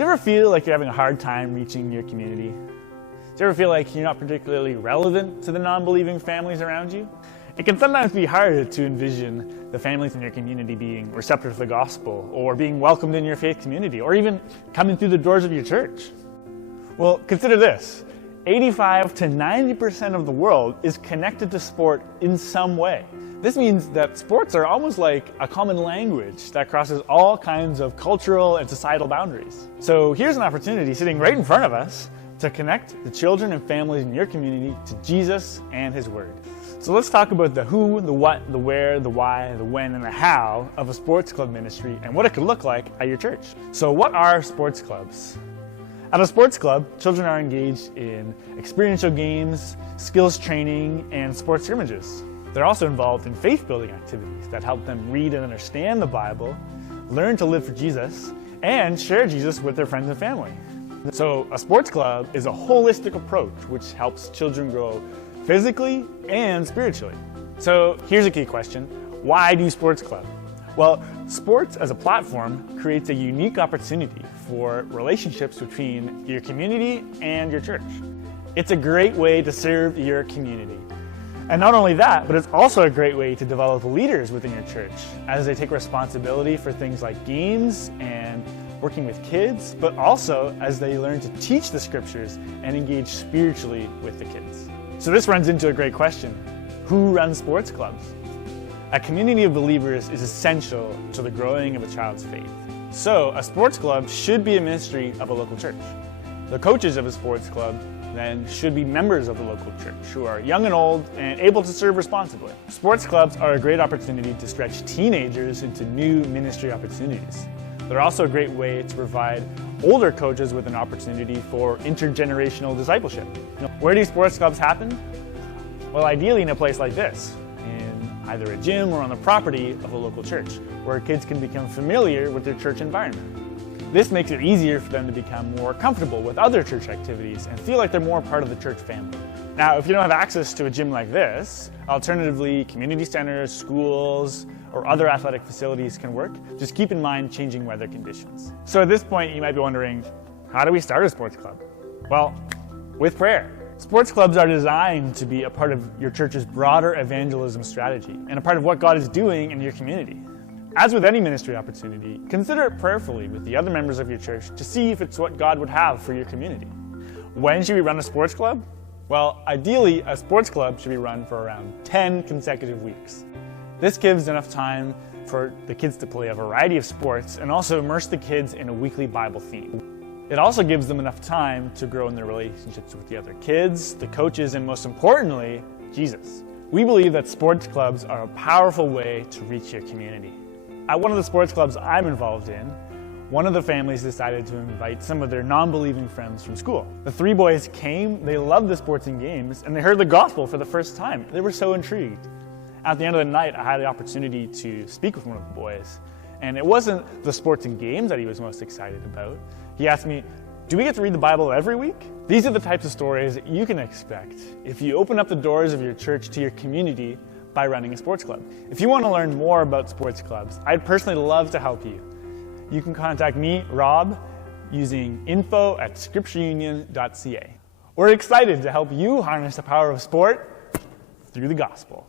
Do you ever feel like you're having a hard time reaching your community? Do you ever feel like you're not particularly relevant to the non-believing families around you? It can sometimes be hard to envision the families in your community being receptive to the gospel, or being welcomed in your faith community, or even coming through the doors of your church. Well, consider this. 85 to 90% of the world is connected to sport in some way. This means that sports are almost like a common language that crosses all kinds of cultural and societal boundaries. So here's an opportunity sitting right in front of us to connect the children and families in your community to Jesus and His Word. So let's talk about the who, the what, the where, the why, the when, and the how of a sports club ministry and what it could look like at your church. So what are sports clubs? At a sports club, children are engaged in experiential games, skills training, and sports scrimmages. They're also involved in faith-building activities that help them read and understand the Bible, learn to live for Jesus, and share Jesus with their friends and family. So a sports club is a holistic approach which helps children grow physically and spiritually. So here's a key question. Why do sports club? Well, sports as a platform creates a unique opportunity for relationships between your community and your church. It's a great way to serve your community. And not only that, but it's also a great way to develop leaders within your church as they take responsibility for things like games and working with kids, but also as they learn to teach the scriptures and engage spiritually with the kids. So this runs into a great question. Who runs sports clubs? A community of believers is essential to the growing of a child's faith. So a sports club should be a ministry of a local church. The coaches of a sports club then should be members of the local church who are young and old and able to serve responsibly. Sports clubs are a great opportunity to stretch teenagers into new ministry opportunities. They're also a great way to provide older coaches with an opportunity for intergenerational discipleship. Where do sports clubs happen? Well, ideally in a place like this, in either a gym or on the property of a local church, where kids can become familiar with their church environment. This makes it easier for them to become more comfortable with other church activities and feel like they're more part of the church family. Now, if you don't have access to a gym like this, alternatively, community centers, schools, or other athletic facilities can work. Just keep in mind changing weather conditions. So at this point, you might be wondering, how do we start a sports club? Well, with prayer. Sports clubs are designed to be a part of your church's broader evangelism strategy and a part of what God is doing in your community. As with any ministry opportunity, consider it prayerfully with the other members of your church to see if it's what God would have for your community. When should we run a sports club? Well, ideally, a sports club should be run for around 10 consecutive weeks. This gives enough time for the kids to play a variety of sports and also immerse the kids in a weekly Bible theme. It also gives them enough time to grow in their relationships with the other kids, the coaches, and most importantly, Jesus. We believe that sports clubs are a powerful way to reach your community. At one of the sports clubs I'm involved in, one of the families decided to invite some of their non-believing friends from school. The three boys came, they loved the sports and games, and they heard the gospel for the first time. They were so intrigued. At the end of the night, I had the opportunity to speak with one of the boys, and it wasn't the sports and games that he was most excited about. He asked me, do we get to read the Bible every week? These are the types of stories that you can expect if you open up the doors of your church to your community by running a sports club. If you want to learn more about sports clubs, I'd personally love to help you. You can contact me, Rob, using info@scriptureunion.ca. We're excited to help you harness the power of sport through the gospel.